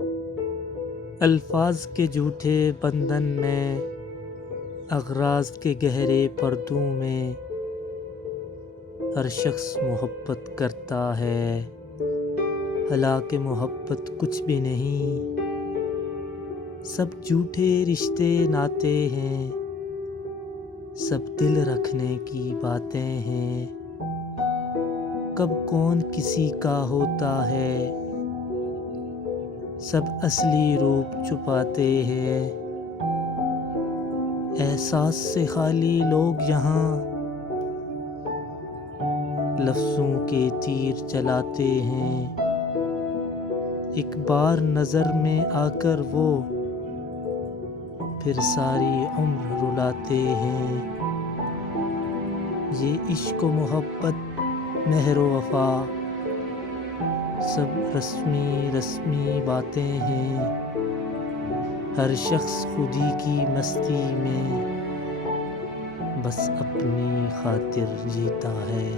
الفاظ کے جھوٹے بندھن میں، اغراض کے گہرے پردوں میں، ہر شخص محبت کرتا ہے، حالانکہ محبت کچھ بھی نہیں، سب جھوٹے رشتے ناتے ہیں، سب دل رکھنے کی باتیں ہیں، کب کون کسی کا ہوتا ہے، سب اصلی روپ چھپاتے ہیں، احساس سے خالی لوگ یہاں لفظوں کے تیر چلاتے ہیں، ایک بار نظر میں آ کر وہ پھر ساری عمر رلاتے ہیں، یہ عشق و محبت مہر و وفا سب رسمی رسمی باتیں ہیں، ہر شخص خودی کی مستی میں بس اپنی خاطر جیتا ہے۔